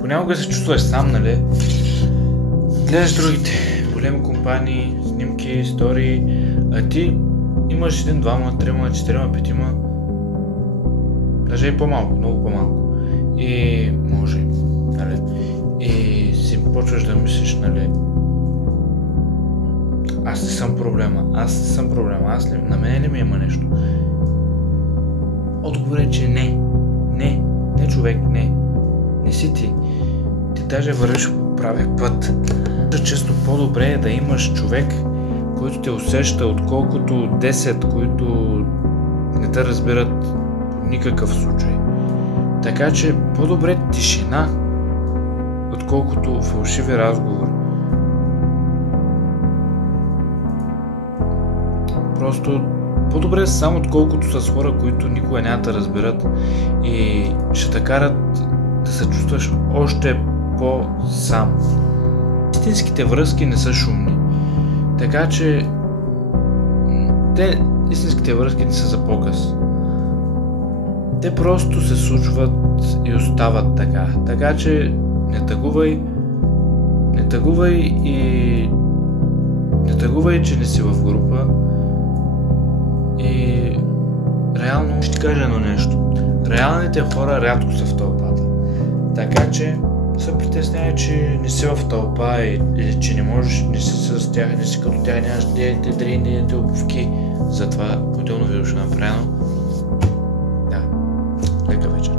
Понякога се чувстваш сам, нали? Гледаш другите големи компании, снимки, стори, а ти имаш един, двама, трима, четирима, петима, даже и по-малко, много по-малко. И може, нали? И си почваш да мислиш, нали? Аз не съм проблема, на мен ли ми има нещо? Отговор е, че не човек, не си ти. Ти даже вървиш по правия път. Често по-добре е да имаш човек, който те усеща, отколкото 10, които не те разбират в никакъв случай. Така че по-добре тишина, отколкото фалшиви разговори. Просто по-добре само отколкото с хора, които никога няма да разберат и ще те карат да се чувстваш още по-сам. Истинските връзки не са шумни. Така че истинските връзки не са за показ. Те просто се случват и остават така. Така че не тъгувай, че не си в група. И реално ще ти кажа едно нещо. Реалните хора рядко са в тълпата. Така че се притеснявай, че не си в тълпа или че не можеш, не си с тях, не си като тях, нямаш дрейните обувки. Затова отделно видео ще направя. Да, лека вечер.